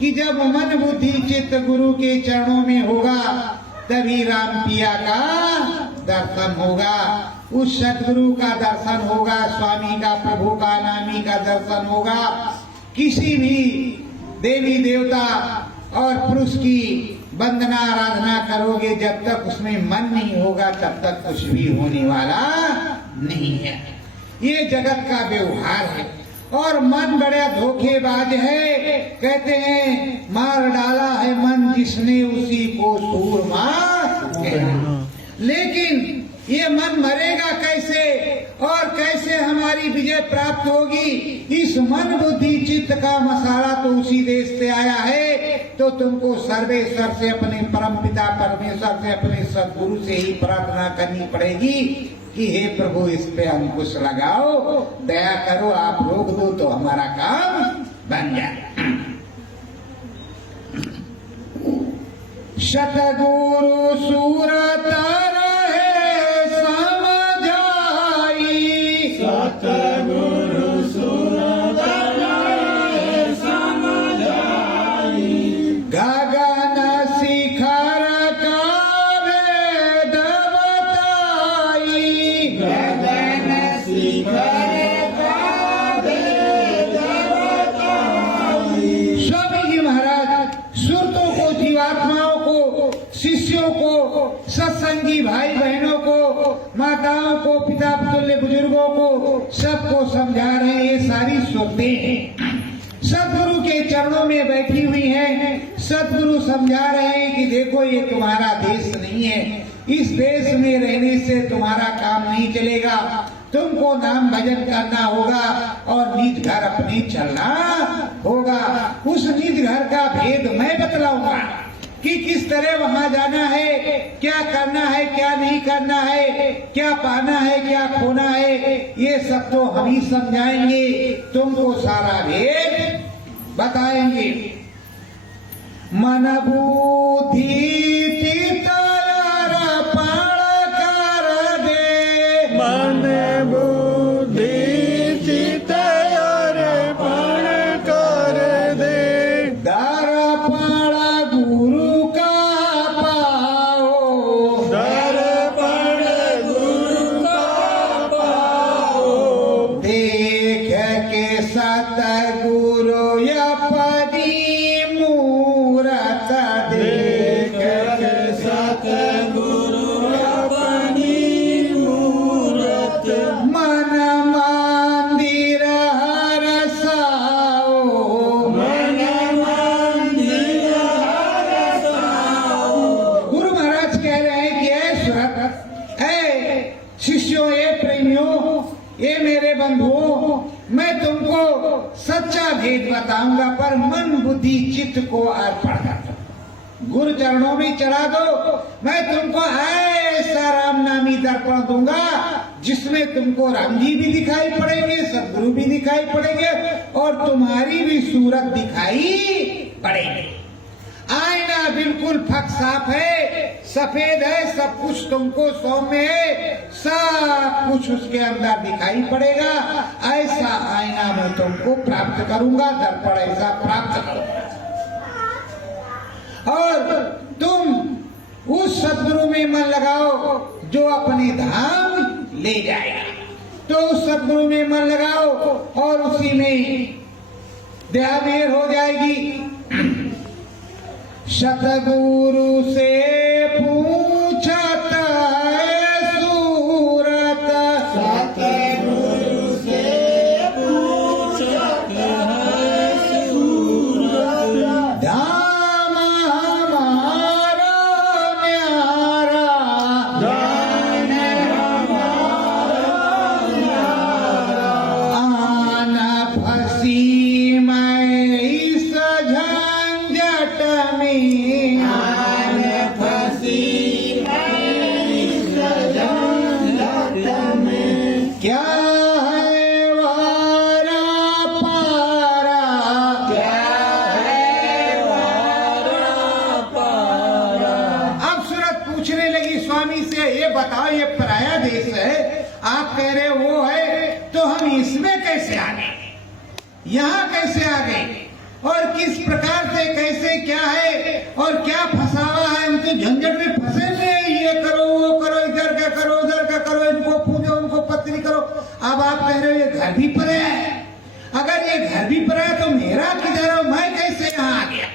कि जब मन बुद्धि चित्त गुरु के चरणों में होगा तभी राम पिया का दर्शन होगा, उस सतगुरु का दर्शन होगा, स्वामी का, प्रभु का, नामी का दर्शन होगा। किसी भी देवी देवता और पुरुष की वंदना आराधना करोगे, जब तक उसमें मन नहीं होगा तब तक कुछ भी होने वाला नहीं है। ये जगत का व्यवहार है और मन बड़ा धोखेबाज है। कहते हैं मार डाला है मन जिसने उसी को सूरमा कहना। लेकिन ये मन मरेगा कैसे और कैसे हमारी विजय प्राप्त होगी? इस मन बुद्धि चित्त का मसाला तो उसी देश से आया है। तो तुमको सर्वेश्वर से, अपने परम पिता परमेश्वर से, अपने सद्गुरु से ही प्रार्थना करनी पड़ेगी कि हे प्रभु इस पे अंकुश लगाओ, दया करो, आप रोक दो तो हमारा काम बन जाए। सतगुरु सूरत सत्संगी भाई बहनों को, माताओं को, पिता तुल्य बुजुर्गों को, सबको समझा रहे हैं। ये सारी सुरतें हैं, सतगुरु के चरणों में बैठी हुई हैं। सतगुरु समझा रहे हैं कि देखो ये तुम्हारा देश नहीं है, इस देश में रहने से तुम्हारा काम नहीं चलेगा, तुमको नाम भजन करना होगा और निज घर अपने चलना होगा। उस निज घर का भेद मैं बतलाऊंगा कि किस तरह वहां जाना है, क्या करना है, क्या नहीं करना है, क्या पाना है, क्या खोना है, ये सब तो हम ही समझाएंगे, तुमको सारा भेद बताएंगे। मन बुद्धि चित्त अर्पण कर दे, मन बुद्धि चित्त अर्पण कर दे, दर्पण गुरु का पाओ, दर्पण गुरु का पाओ, देख के सतगुरु अपनी मूरत देख के सतगुरु अपनी मूरत, मन मंदिर हरसाओ, मन मंदिर हरसाओ। गुरु महाराज कह रहे हैं कि ऐ सुरत, ऐ शिष्यों, ये प्रेमियों, ये मेरे बंधुओं, मैं तुमको सच्चा भेद बताऊंगा, पर मन बुद्धि चित्त को अर्पण कर दो, गुरु चरणों में चढ़ा दो। मैं तुमको ऐसा राम नामी दर्पण दूंगा जिसमें तुमको राम जी भी दिखाई पड़ेंगे, सदगुरु भी दिखाई पड़ेंगे और तुम्हारी भी सूरत दिखाई पड़ेगी। आईना बिल्कुल फक साफ है, सफेद है, सब कुछ तुमको सौम्य है, सब कुछ उसके अंदर दिखाई पड़ेगा। ऐसा आईना मैं तुमको प्राप्त करूंगा, दर्पण ऐसा प्राप्त करूंगा और तुम उस सदगुरु में मन लगाओ जो अपने धाम ले जाएगा। तो उस सदगुरु में मन लगाओ और उसी में दया मेहर हो जाएगी। सतगुरु से पूछत है सूरत, सतगुरु से पूछत है सूरत, धाम हमारा न्यारा, दान हमारा न्यारा, आन फंसी मैं इस झंझट में, आन फंसी इस झंझट में, क्या है वारा पारा, क्या है वारा पारा। अब सूरत पूछने लगी स्वामी से, ये बताओ ये पराया देश है, आप कह रहे वो है, तो हम इसमें कैसे आ गए, यहाँ कैसे आ गए और किस प्रकार से कैसे क्या है और क्या फंसावा है, हम तो झंझट में फंसे हुए हैं। ये करो वो करो, इधर का करो उधर का करो, इनको पूजो उनको पत्री करो। अब आप कह रहे हो ये घर भी पर है, अगर ये घर भी पर है तो मेरा किधर है, मैं कैसे यहाँ आ गया,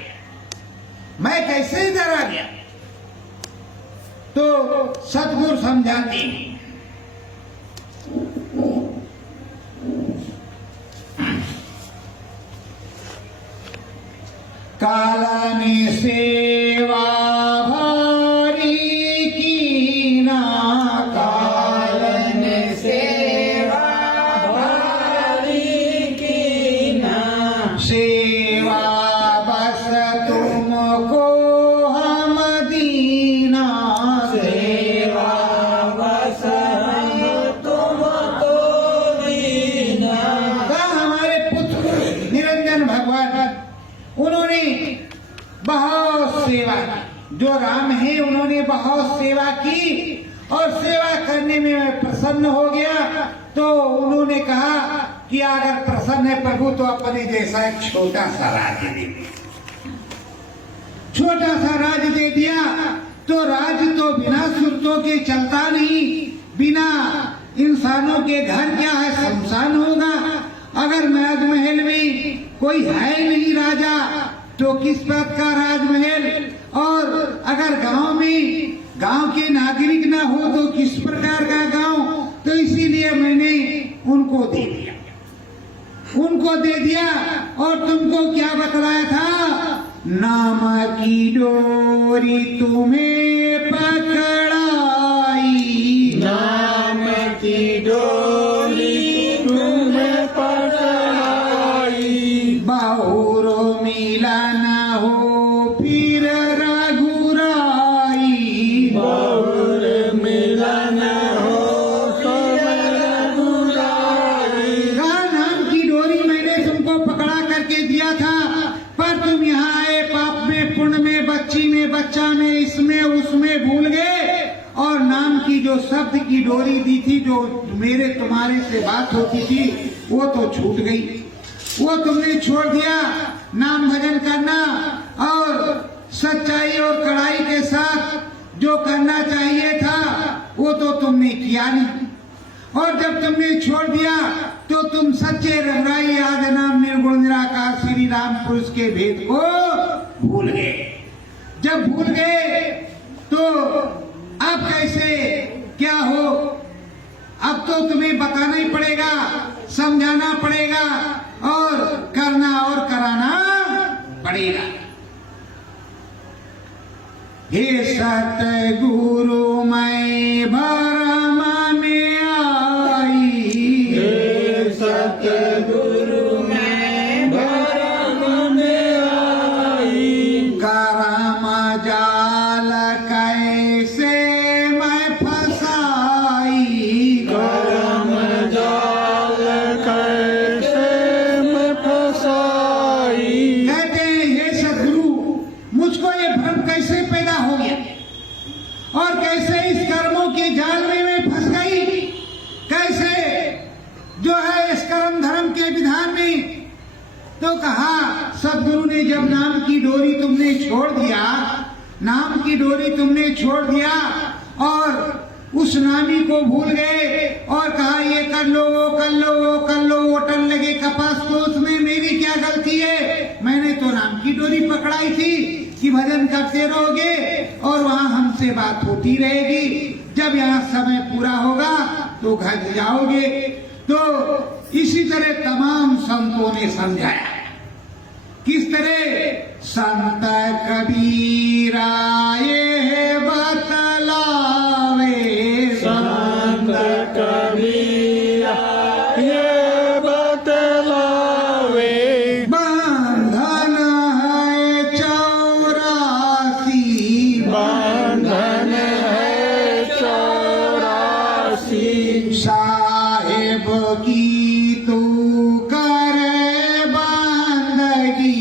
मैं कैसे इधर आ गया। तो सतगुरु समझाते हैं काला ने सेवा भारी कीना, कालन सेवा भारी कीना, सेवा बस तुमको हम दीना, सेवा बस तुमको दीना। हमारे पुत्र निरंजन भगवान उन्होंने बहुत सेवा की, जो राम है उन्होंने बहुत सेवा की और सेवा करने में मैं प्रसन्न हो गया। तो उन्होंने कहा कि अगर प्रसन्न है प्रभु तो अपने जैसा एक छोटा सा राज्य दे दे। छोटा सा राज्य दे दिया। तो राज्य तो बिना सुरतों के चलता नहीं, बिना इंसानों के घर क्या है, शमशान होगा। अगर राजमहल में कोई है नहीं राजा तो किस बात का राजमहल, और अगर गांव में गांव के नागरिक ना हो तो किस प्रकार का गांव। तो इसीलिए मैंने उनको दे दिया, उनको दे दिया। और तुमको क्या बतलाया था, नाम की डोरी तुम्हें पकड़ाई, नाम की डोरी तुम्हें पकड़ाई, बहुरो मिलन हो फिर रघुराई, बहुर मिलन हो सब रघुराई। कहा नाम की डोरी मैंने तुमको पकड़ा करके दिया था, पर तुम यहाँ आए पाप में पुण्य में बच्ची में बच्चा में इसमें उसमें भूल गए, और नाम की जो शब्द की डोरी दी थी, जो मेरे तुम्हारे से बात होती थी, वो तो छूट गई, वो तुमने छोड़ दिया। नाम भजन करना और सच्चाई और कड़ाई के साथ जो करना चाहिए था वो तो तुमने किया नहीं। और जब तुमने छोड़ दिया तो तुम सच्चे रघुराई आदि नाम निर्गुण निराकार श्री राम पुरुष के भेद को भूल गए। जब भूल गए तो अब कैसे क्या हो, अब तो तुम्हें बताना ही पड़ेगा, समझाना पड़ेगा और करना और कराना पड़ेगा। हे सतगुरु मैं भरम में आई, हे सतगुरु मैं भरम में आई, करम जाल कैसे मैं फंसाई, करम जाल कैसे मैं फंसाई। कहते हैं हे सतगुरु मुझको ये भ्रम कैसे पैदा हो गया और कैसे इस कर्मों के जाल में मैं फंस गई, कैसे जो है इस कर्म धर्म के विधान में। तो कहा सतगुरु ने जब नाम की डोरी तुमने छोड़ दिया, नाम की डोरी तुमने छोड़ दिया और उस नामी को भूल गए और कहा ये कर लो वो कर लो वो कर लो, वो टन लगे कपास, तो उसमें मेरी क्या गलती है, मैंने तो नाम की डोरी पकड़ाई थी कि भजन करते रहोगे और वहाँ हमसे बात होती रहेगी, जब यहाँ समय पूरा होगा तो घर जाओगे। तो इसी तरह तमाम संतों ने समझाया। किस तरह, संत कबीरा ये बतलावे, संत कबीरा ये बतलावे, बंधन है 84, बंधन है 84, साहेब की तू करे बंदगी,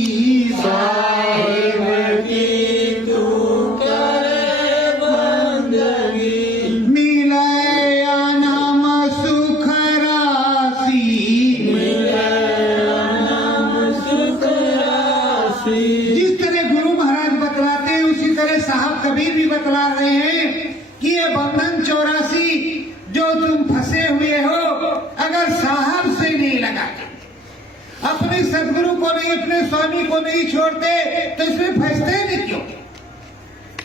साहिब की तू कर 84 जिस तरह गुरु महाराज बतलाते हैं उसी तरह साहब कबीर भी बतला रहे हैं कि ये बंधन 84 जो तुम फंसे हुए हो, अगर साहब से नहीं लगाते, अपने सदगुरु को नहीं, अपने स्वामी को नहीं छोड़ते, तो इसमें फंसते नहीं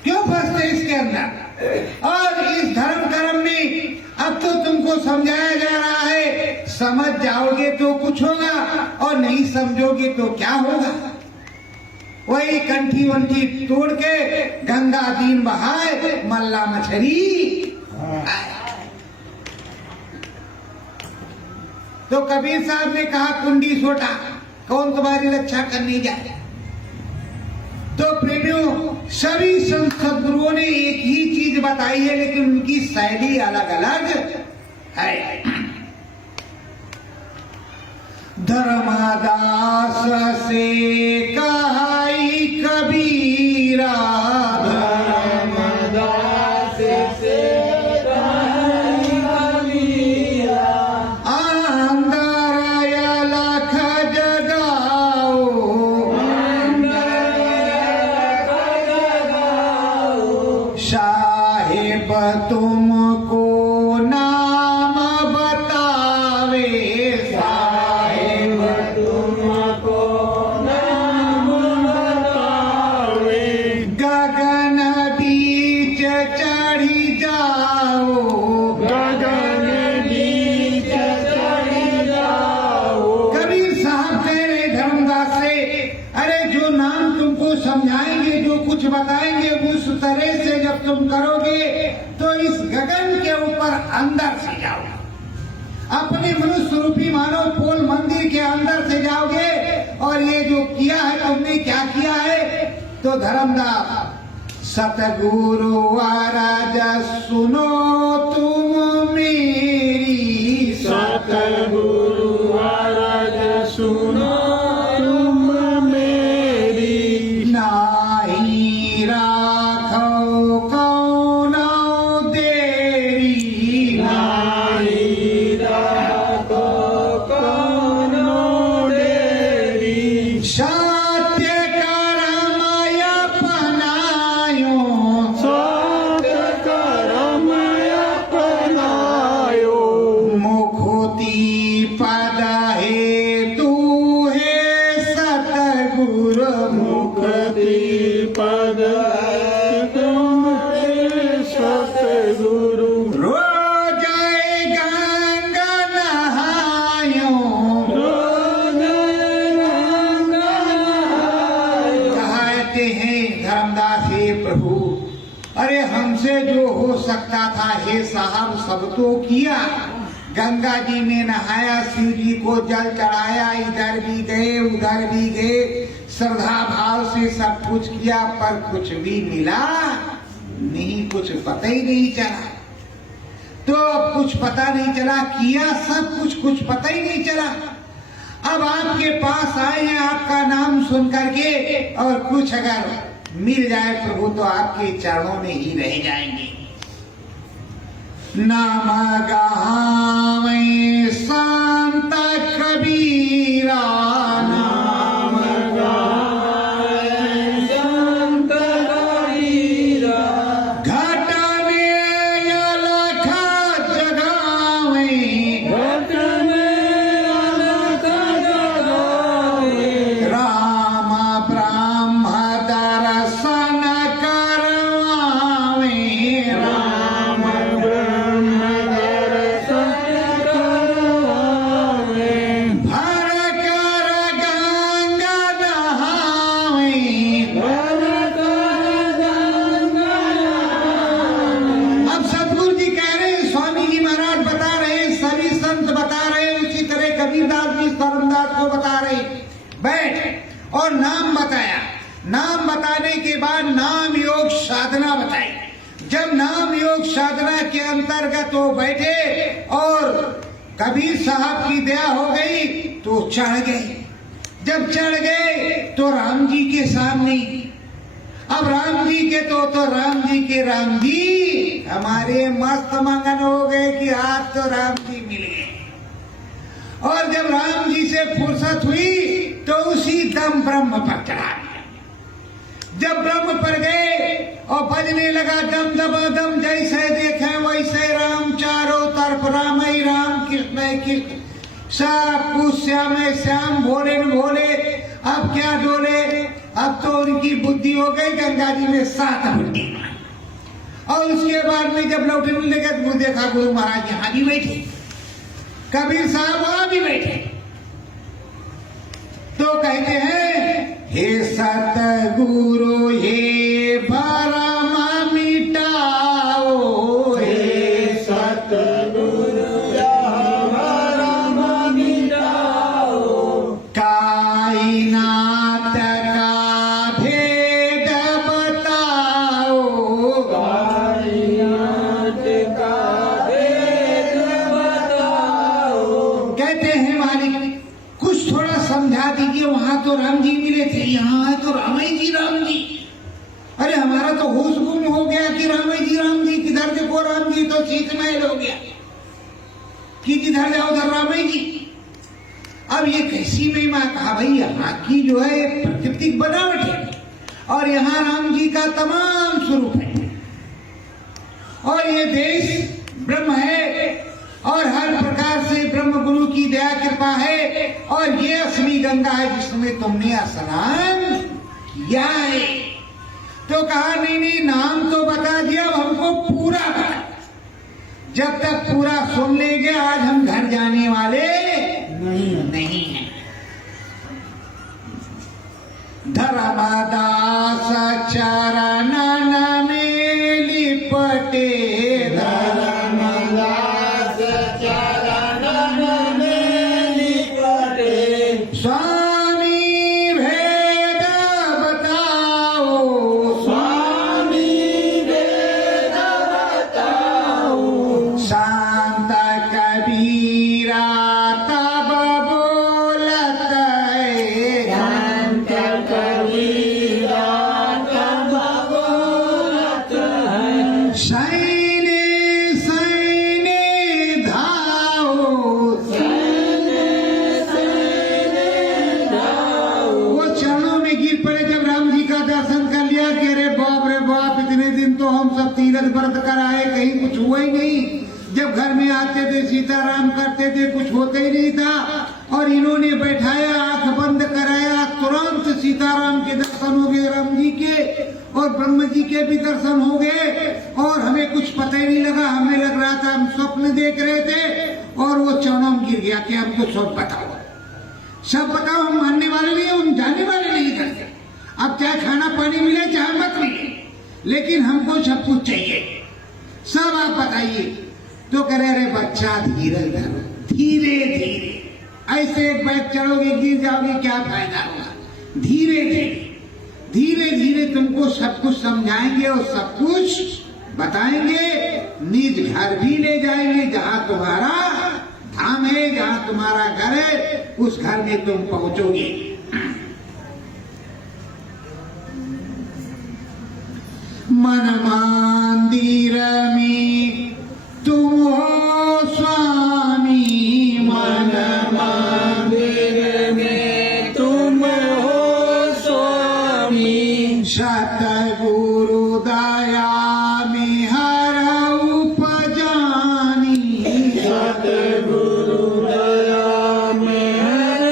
क्यों फंसते इसके अंदर? और इस धर्म कर्म में अब तो तुमको समझाया जा रहा है, समझ जाओगे तो कुछ होगा और नहीं समझोगे तो क्या होगा? वही कंठी वंठी तोड़ के गंगा दीन बहाए, मल्ला मछली। तो कबीर साहब ने कहा, कुंडी सोटा, कौन तुम्हारी रक्षा करने जाए? तो प्रेमियों, सभी संत सद्गुरुओं ने एक ही चीज बताई है, लेकिन उनकी शैली अलग अलग है। धर्मदास से कहाई कबीरा, धर्मदास से कहाई कबीरा, अंदर अलख जगाओ, साहेब तुमको नाम बतावे, साहेब तुमको नाम बतावे, गगन बीच चढ़ी जाओ, गगन बीच चढ़ी जाओ। कबीर साहब कह रहे धर्मदास से, अरे जो नाम तुमको समझाएंगे, जो कुछ बताएंगे, उस तरह से जब तुम करोगे तो इस गगन के ऊपर अंदर से जाओ, अपने मनुष्य रूपी मानव पोल मंदिर के अंदर से जाओगे। और ये जो किया है तुमने, क्या किया है? तो धर्मदास, सतगुरु आराज सुनो तुम मेरी, सतगुरु आराज सुनो तुम मेरी, नाही राखो कौनो देरी, नाई राखो कौनो डेरी, सत्य कर्मय अपनायो, सत्य कर्म अपनायो, मुक्ति पद हेतु है सतगुरु, मुक्ति पद तुम सतगुरु, रोज गंगा नहायो, कहते हैं धर्मदास, हे प्रभु, अरे हमसे जो हो सकता था हे साहब सब तो किया। गंगा जी में नहाया, शिव जी को जल चढ़ाया, इधर भी गए उधर भी गए, श्रद्धा भाव से सब कुछ किया, पर कुछ भी मिला नहीं, कुछ पता ही नहीं चला। तो अब कुछ पता नहीं चला, किया सब कुछ, कुछ पता ही नहीं चला। अब आपके पास आए हैं आपका नाम सुन करके, और कुछ अगर मिल जाए प्रभु तो आपके चरणों में ही रह जाएंगे। नाम गावे संत कबीरा, नाम गावे संत कबीरा, घट में अलख जगावे, घट में अलख जगावे, राम ब्रह्म दर्शन करवावे, राम ब्रह्म दर्शन करवावे, भर कर गंगा नहावे, भर कर गंगा नहावे। अब सतगुरु जी कह रहे हैं, स्वामी जी महाराज बता रहे हैं, सभी संत बता रहे हैं, उसी तरह कबीरदास जी धर्मदास को बता रहे हैं। बैठ और नाम बताया, नाम बताने के बाद नाम योग साधना बताई। जब नाम योग साधना के अंतर्गत वो बैठे और कबीर साहब की दया हो गई तो चढ़ गए। जब चढ़ गए तो राम जी के सामने, अब राम जी के तो राम जी के राम जी हमारे मस्त मगन हो गए कि आज तो राम जी मिल गए। और जब राम जी से फुर्सत हुई तो उसी एकदम ब्रह्म पर चढ़ा दिया। जब ब्रह्म पर गए और बजने लगा दम दमादम, जैसे देखे वैसे राम, चारों तरफ राम ही राम, कृष्ण ही कृष्ण, सब कुछ श्याम है श्याम, भोले न भोले। अब क्या डोले, अब तो उनकी बुद्धि हो गई गंगा जी में 7 बुद्धि। और उसके बाद में जब लौटने लगे तो देखा गुरु महाराज यहाँ भी बैठे, कबीर साहब वहां भी बैठे। तो कहते हैं हे सतगुरु हे भरम मिटाओ, हे सतगुरु भरम मिटाओ, कायनात का भेद बताओ, कायनात का भेद बताओ। कहते हैं मालिक कुछ थोड़ा समझा दीजिए, वहां तो राम जी मिले थे, यहाँ है तो राम जी राम जी। अरे हमारा तो होश गुम हो गया कि राम जी किधर देखो राम जी तो शीतमहल हो गया कि जिधर जाओ उधर राम जी। अब ये कैसी महिमा, कहा भाई यहाँ की जो है प्राकृतिक बनावट है और यहाँ राम जी का तमाम स्वरूप है और ये देश ब्रह्म है और हर प्रकार से ब्रह्म गुरु की दया कृपा है और ये असली गंगा है जिसमें तुमने स्नान किया है। तो कहा नहीं नाम तो बता दिया, अब हमको पूरा बता। जब तक पूरा सुन लेंगे आज हम घर जाने वाले नहीं हैं। धर्मदास चरणन में लिपटे, धर्मदास चरणन में लिपटे, स्वामी भेद बताओ, स्वामी वेद बताओ। शांत कबीरा तब बोलत है, संत कबीरा तब बोलत है, सैने सैने धाओ। वो चरणों में गिर पड़े जब राम जी का दर्शन कर लिया कि अरे बाप इतने दिन तो हम सब तीरथ व्रत कर आए, कहीं कुछ हुआ ही नहीं। जब घर में आते थे सीताराम करते थे, कुछ होता ही नहीं था और इन्होंने बैठाया, आंख बंद कराया, तुरंत सीताराम के दर्शन हो गए, राम जी के और ब्रह्म जी के भी दर्शन हो गए और हमें कुछ पता ही नहीं लगा। हमें लग रहा था हम स्वप्न देख रहे थे और वो चरणों में गिर गया कि हमको सब बताओ, सब बताओ, हम मानने वाले नहीं, हम जाने वाले नहीं करते। अब चाहे खाना पानी मिले चाहे मत मिले, लेकिन हमको सब कुछ चाहिए, सब आप बताइए। तो कह रहे अरे बच्चा धीरे धरो, धीरे धीरे, ऐसे एक बैग चढ़ोगे गिर जाओगे क्या फायदा होगा। धीरे धीरे धीरे तुमको सब कुछ समझाएंगे और सब कुछ बताएंगे, निज घर भी ले जाएंगे, जहां तुम्हारा धाम है, जहां तुम्हारा घर है, उस घर में तुम पहुंचोगे। मन मंदिर में तुम हो स्वामी, मन मंदिर में तुम हो स्वामी, सतगुरु दया में हर उपजानी, सतगुरु दया में हर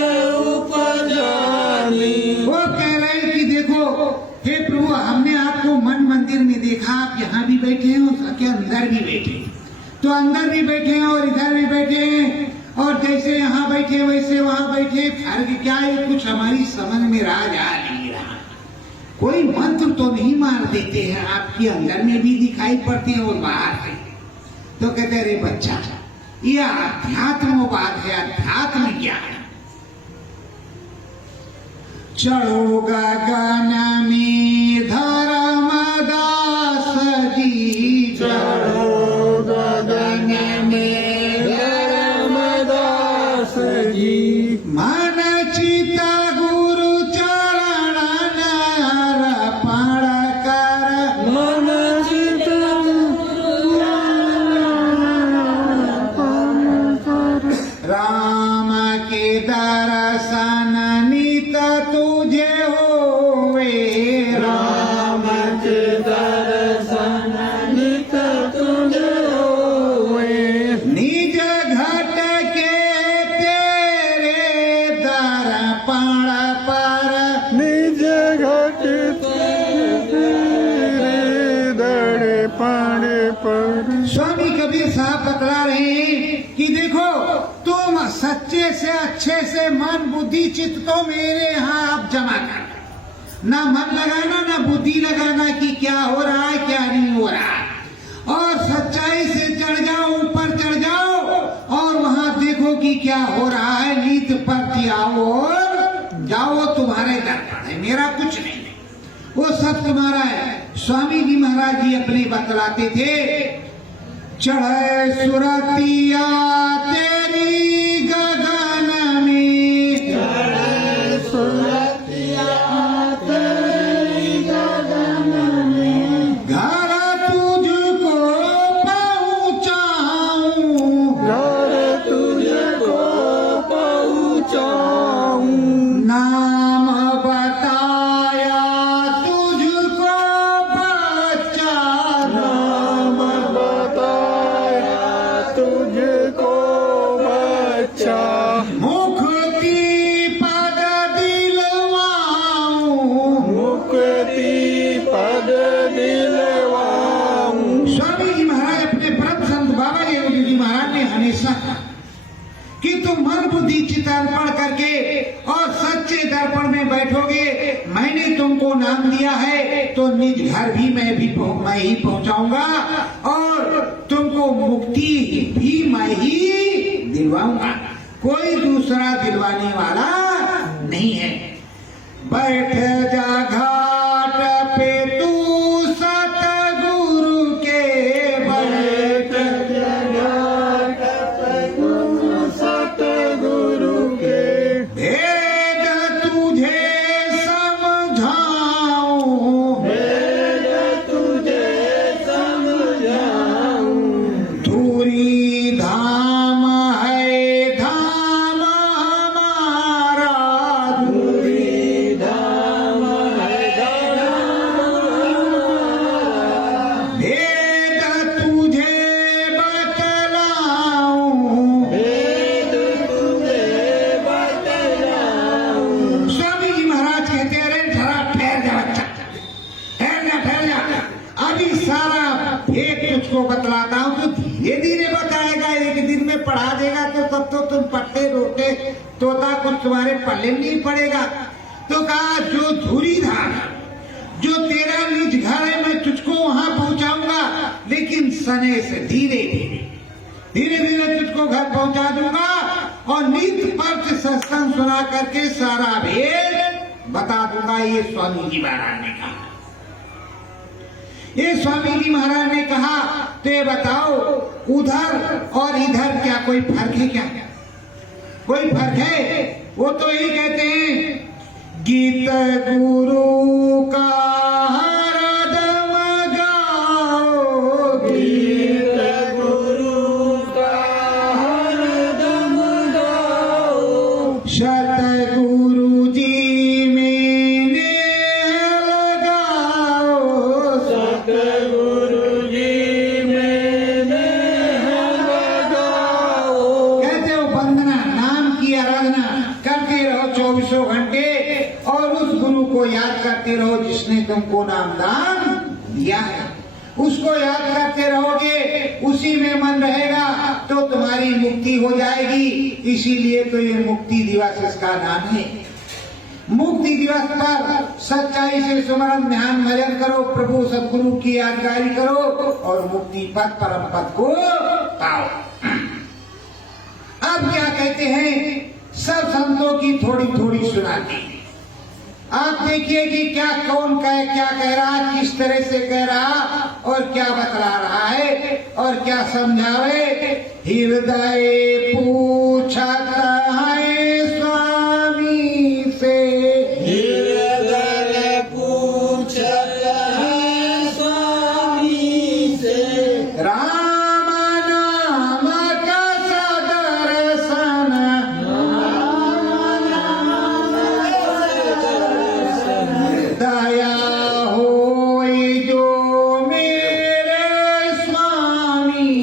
उपजानी। वो कह रहे हैं कि देखो हे प्रभु, हमने आपको मन मंदिर में देखा, आप यहाँ भी बैठे हैं और के अंदर भी बैठे हैं, तो अंदर भी बैठे हैं और इधर भी बैठे हैं और जैसे यहाँ बैठे वैसे वहां बैठे, फर्क क्या है कुछ हमारी समझ में राज आ नहीं रहा। कोई मंत्र तो नहीं मार देते हैं, आपके अंदर में भी दिखाई पड़ते हैं और बाहर से। तो कहते अरे बच्चा ये अध्यात्म बात है, अध्यात्म क्या है। चढ़ो गगन में धर्मदास जी, चढ़ो गगन में धर्मदास जी, मन चिता गुरु चरण अर्पण कर, मन चित राम के दर्शन नित तुझ पाण पर निज घट दड़े पाड़े पर। स्वामी कबीर साहब बतला रहे हैं कि देखो तुम सच्चे से अच्छे से मन बुद्धि चित्त तो मेरे यहाँ आप जमा कर, ना मन लगाना ना बुद्धि लगाना कि क्या हो रहा है क्या नहीं हो रहा है, और सच्चाई से चढ़ जाओ, ऊपर चढ़ जाओ और वहां देखो कि क्या हो रहा है। नीत पर आओ और जाओ, तुम्हारे दरबार है, मेरा कुछ नहीं है, वो सब तुम्हारा है। स्वामी जी महाराज जी अपने बतलाते थे, चढ़े सुरतिया तेरी गगन में, चढ़े सुरतिया तेरी गगन में, घर तुझको पहुँचाऊं, घर तुझको पहुँचाऊं, नाम बताया तुझको बच्चा, नाम बताया तुझको बच्चा, मुक्ति पद दिलवाऊं। मुक्ति पद दिलवाऊं। स्वामी जी महाराज अपने परम संत बाबा जी महाराज ने हमेशा कहा कि तुम मन बुद्धि चित्त अर्पण करके और सच्चे दर्पण में बैठोगे, मैंने तुमको नाम दिया है तो निज घर भी मैं ही पहुंचाऊंगा और तुमको मुक्ति भी मैं ही दिलवाऊंगा, कोई दूसरा दिलवाने वाला नहीं है। बैठ जा घाट पे तू सतगुरु के, बैठ सतगुरु के भेद तुझे समझाऊं, भेद तुझे समझाऊं। धूरी धाम है धाम हमारा, धूरी धाम है धाम हमारा। भेद तुझे बतलाऊं। भेद तुझे बतलाऊं। स्वामी जी महाराज कहते हैं, अरे जरा ठहर जा बच्चा, ठहर जा, अभी सारा भेद तुझको बतलाता हूँ, तो धीरे धीरे बताएगा, एक दिन में पढ़ा देगा तो तब तो तुम पट्टे रोटे तोता कुछ तुम्हारे पल्ले नहीं पड़ेगा। तो कहा जो धुरी धाम, जो तेरा निज घर है, मैं तुझको वहां पहुंचाऊंगा, लेकिन सने से धीरे धीरे तुझको घर पहुंचा दूंगा और नित्य पर्च सत्संग सुना करके सारा भेद बता दूंगा। ये स्वामी जी महाराज ने कहा, ये स्वामी जी महाराज ने कहा, तो ये बताओ उधर और इधर क्या कोई फर्क है? क्या कोई फर्क है? वो तो यही कहते हैं, गीत गुरु का हरदम गाओ, गीत गुरु का हरदम गाओ। सतगुरु जी में नेह लगाओ, सतगुरु जी में नेह लगाओ। कहते हो वंदना, नाम की आराधना करते रहो 24 घंटे और उस गुरु को याद करते रहो जिसने तुमको नाम दान दिया है, उसको याद करते रहोगे, उसी में मन रहेगा तो तुम्हारी मुक्ति हो जाएगी। इसीलिए तो ये मुक्ति दिवस इसका नाम है। मुक्ति दिवस पर सच्चाई से सुमरन ध्यान भजन करो, प्रभु सदगुरु की यादगारी करो और मुक्ति पद परम पद को पाओ। अब क्या कहते हैं, सब संतों की थोड़ी थोड़ी सुनाती है। आप देखिए कि क्या कौन क्या कह रहा, किस तरह से कह रहा और क्या बतला रहा है और क्या समझावे। हृदय पूछत है स्वामी से, हृदय पूछत है स्वामी से। राम नाम का सदर्शन, दया होई जो मेरे स्वामी,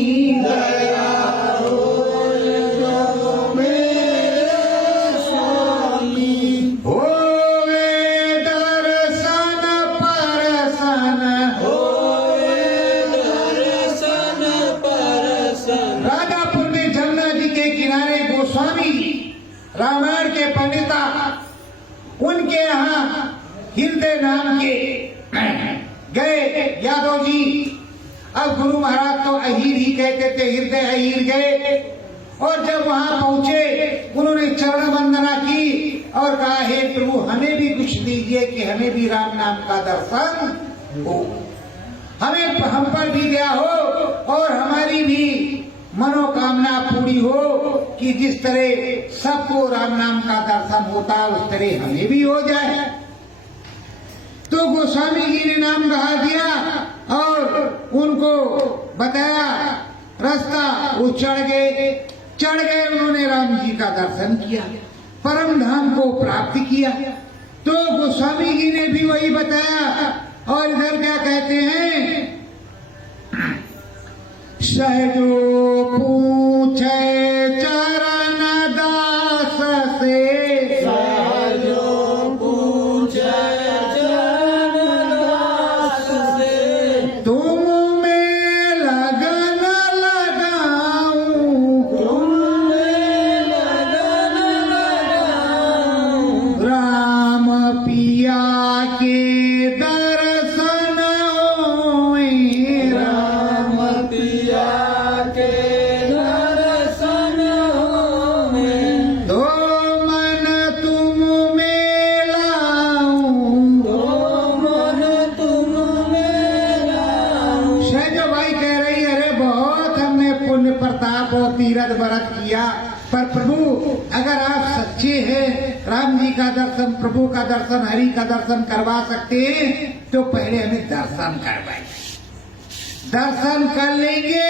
दया होई जो मेरे हृदय नाम के गए यादव जी। अब गुरु महाराज तो अहीर ही कहते थे, हृदय अहीर गए और जब वहां पहुंचे उन्होंने चरण वंदना की और कहा, हे प्रभु हमें भी कुछ दीजिए कि हमें भी राम नाम का दर्शन हो, हमें हम पर भी दया हो और हमारी भी मनोकामना पूरी हो कि जिस तरह सबको राम नाम का दर्शन होता उस तरह हमें भी हो जाए। तो गोस्वामी जी ने नाम कहा दिया और उनको बताया रास्ता, वो चढ़ गए उन्होंने राम जी का दर्शन किया, परम धाम को प्राप्त किया। तो गोस्वामी जी ने भी वही बताया और इधर क्या कहते हैं, सहजो पूछे चरण दास से, सहजो पूछे चरण दास से, तुम में लगन लगाऊं, तुम में लगन लगाऊं, राम पिया के दर्शन होए, राम पिया के दर्शन होए, दो मन तुम में लाऊं। दो मन तुम में लाऊं। सहजो भाई कह रही, अरे बहुत हमने पुण्य प्रताप और तीरथ व्रत किया, पर प्रभु अगर आप सच्चे हैं, राम जी का दर्शन, प्रभु का दर्शन, हरि का दर्शन करवा सकते हैं तो पहले हमें दर्शन करवाइए। दर्शन कर लेंगे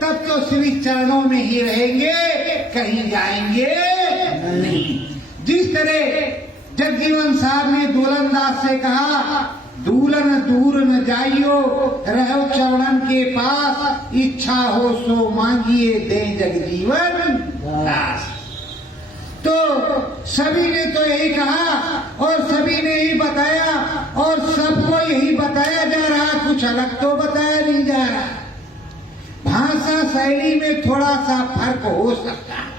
तब तो श्री चरणों में ही रहेंगे, कहीं जाएंगे नहीं। जिस तरह जगजीवन साहब ने दूलन दास से कहा, दूलन दूर न जाइयो, रहो चरणन के पास, इच्छा हो सो मांगिए दे जगजीवन दास। तो सभी ने तो यही कहा और सभी ने ही बताया और सबको यही बताया जा रहा, कुछ अलग तो बताया नहीं जा रहा। भाषा शैली में थोड़ा सा फर्क हो सकता है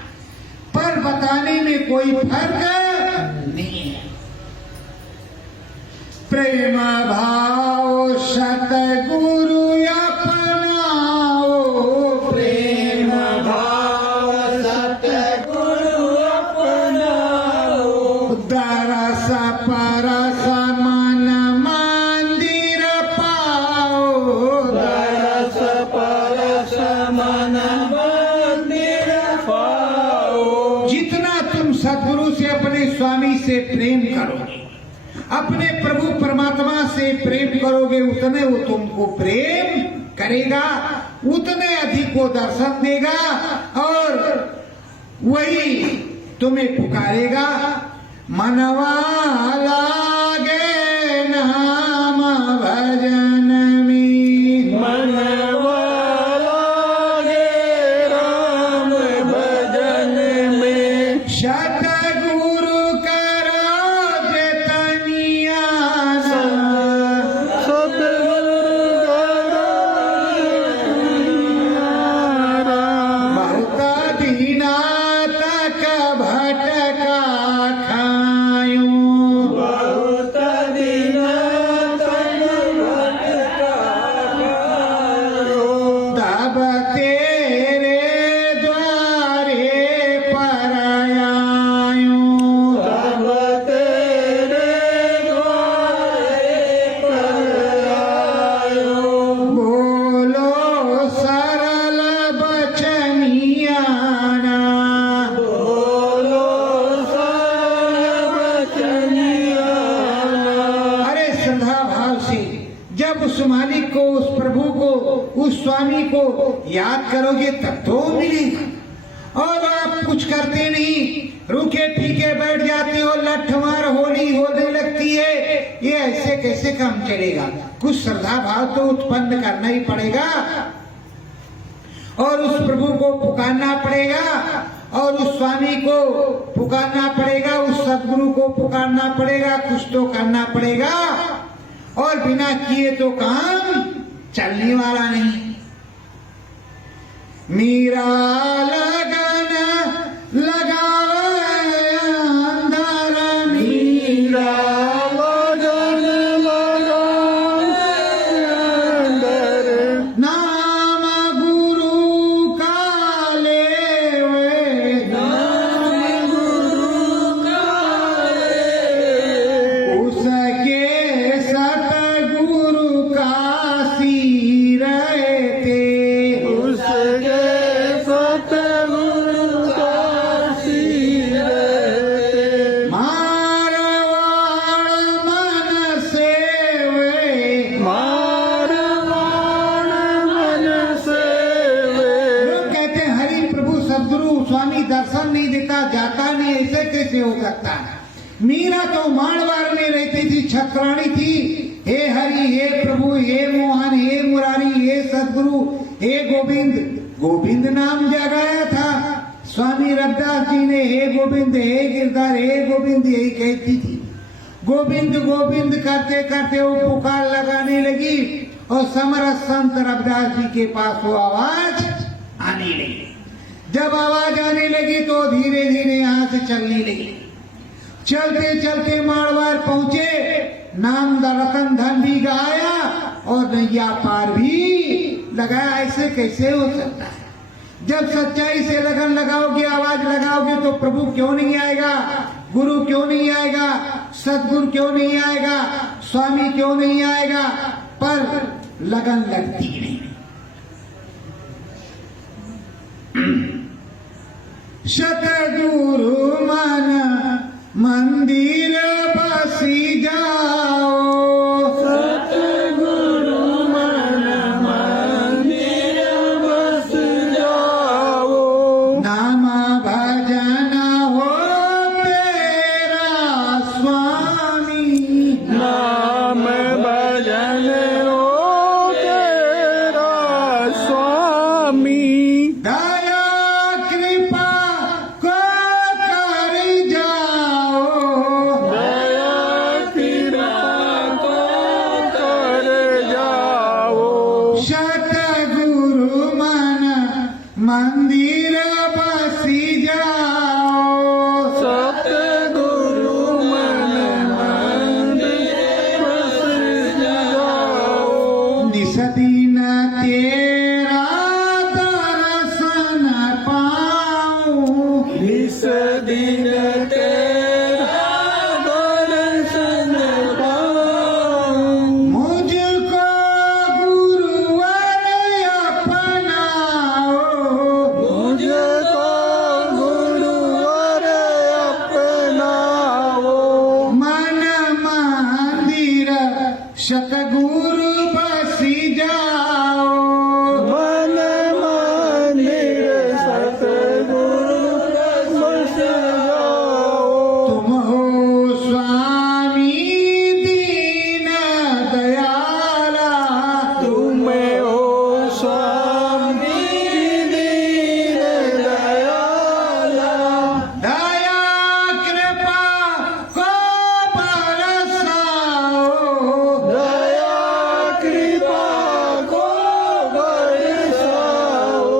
पर बताने में कोई फर्क नहीं है। प्रेम भाव सतगुरु अपनाओ, प्रेम भाव सतगुरु अपनाओ, दरस परस मन मंदिर पाओ, दरस परस मन मंदिर पाओ। जितना तुम सद्गुरु से अपने स्वामी से प्रेम करोगे, अपने प्रभु परमात्मा से प्रेम करोगे, उतने वो तुमको प्रेम करेगा, उतने अधिक वो दर्शन देगा और वही तुम्हें पुकारेगा। मनवा लागे नाम भजन में, मनवा लागे राम भजन में, सतगुरु करो जतनिया, सतगुरु बहुत दिना तक भटका खायूं, बहुत दिन तक भटका खायो, तब तेरे द्वारे पर आयूं। तब तेरे द्वारे पर आयो, बोलो सरल बचनियाना, बोलो सरल बचनिया। अरे श्रद्धा भाव से जब उस मालिक को, उस प्रभु को, उस स्वामी को याद करोगे तब तो मिलेगा। और आप कुछ करते नहीं, रुके फीके बैठ जाते हो, लठमार होली होने लगती है, ये ऐसे कैसे काम चलेगा? कुछ श्रद्धा भाव तो उत्पन्न करना ही पड़ेगा और उस प्रभु को पुकारना पड़ेगा और उस स्वामी को पुकारना पड़ेगा, उस सद्गुरु को पुकारना पड़ेगा, कुछ तो करना पड़ेगा और बिना किए तो काम चलने वाला नहीं। मीरा लगन लगावे अंदर, मीरा लगन कैसे हो सकता है। मीरा तो मारवाड़ में रहती थी, छत्राणी थी। हे हरि, हे प्रभु, हे मोहन, हे मुरारी, हे सदगुरु, हे गोविंद, गोविंद नाम जगाया था। स्वामी रविदास जी ने हे गोविंद, हे गिरधर, हे गोविंद यही कहती थी। गोविंद गोविंद करते करते वो पुकार लगाने लगी और समरथ संत रविदास जी के पास वो आवाज आने लगी। जब आवाज आने लगी तो धीरे धीरे यहाँ से चलने लगी। चलते चलते मारवाड़ पहुंचे, नाम रतन धन भी गाया और नैया पार भी लगाया। ऐसे कैसे हो सकता है? जब सच्चाई से लगन लगाओगे, आवाज लगाओगे तो प्रभु क्यों नहीं आएगा, गुरु क्यों नहीं आएगा, सदगुरु क्यों नहीं आएगा, स्वामी क्यों नहीं आएगा, पर लगन लगती नहीं। सतगुरु मन मंदिर बसी जाओ, सतगुरु मन मंदिर बस जाओ। नाम भजन हो तेरा स्वामी, नाम भजन हो तेरा स्वामी। दया कृपा को कर जाओ, दया कृपा को कर जाओ। सतगुरु मन मंदिर बसी जाओ, सतगुरु मन मंदिर बस जाओ। निस दिन तेरा दर्शन पाऊं, निस दिन तेरा दर्शन पाऊं। मुझको गुरुवर अपनाओ, मुझको गुरुवर अपनाओ। मन मंदिर सतगुरु बसी जाओ, मन मंदिर सतगुरु बस जाओ। तुम हो स्वामी दीन दयाला, तुम हो स्वामी दीन दयाला। दया कृपा को बरसाओ, दया कृपा को बरसाओ।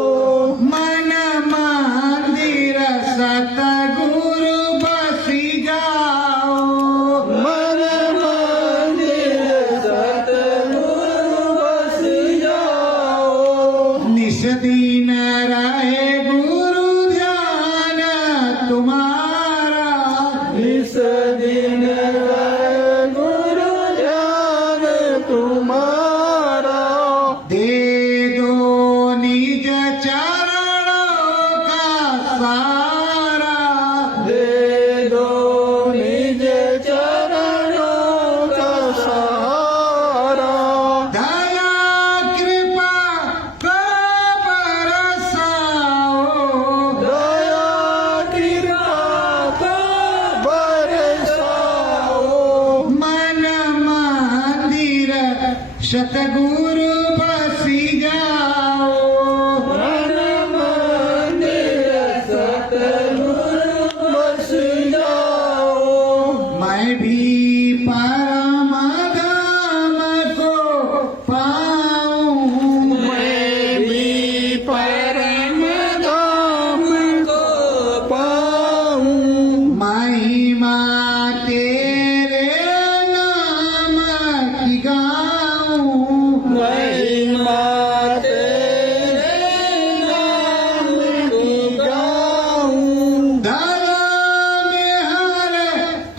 मन मंदिर सतगुरु बसी जाओ, मन मंदिर सतगुरु बस जाओ। निस दिन रहे गुरु ध्यान तुम्हारा, इस दिन गुरु ध्यान तुम्हारा। दे दो निज चरणों का सारा, दे दो निज चरणों का सहारा। दया कृपा को बरसाओ, दया कृपा को बरसाओ। मन मंदिर सतगुरु बसी जाओ, मन मंदिर सतगुरु बस जाओ। मैं भी परम धाम को पाऊं, मैं भी परम धाम को पाऊं। महिमा तेरे नाम की गाऊं, महिमा तेरे नाम की गाऊं। दया में हर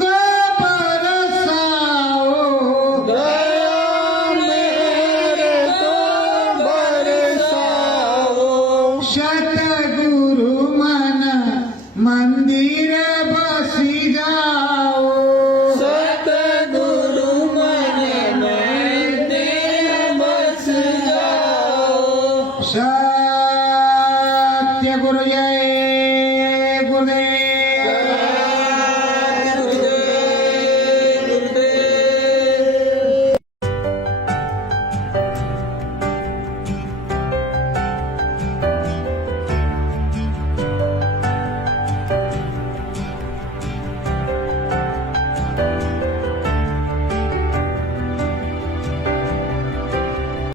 को बरसाओ, दया मेरे को बरसाओ। सतगुरु मन मंदिर बसी जाओ, सतगुरु मन मंदिर बस जाओ। सत्य गुरु जय गुरुदेव।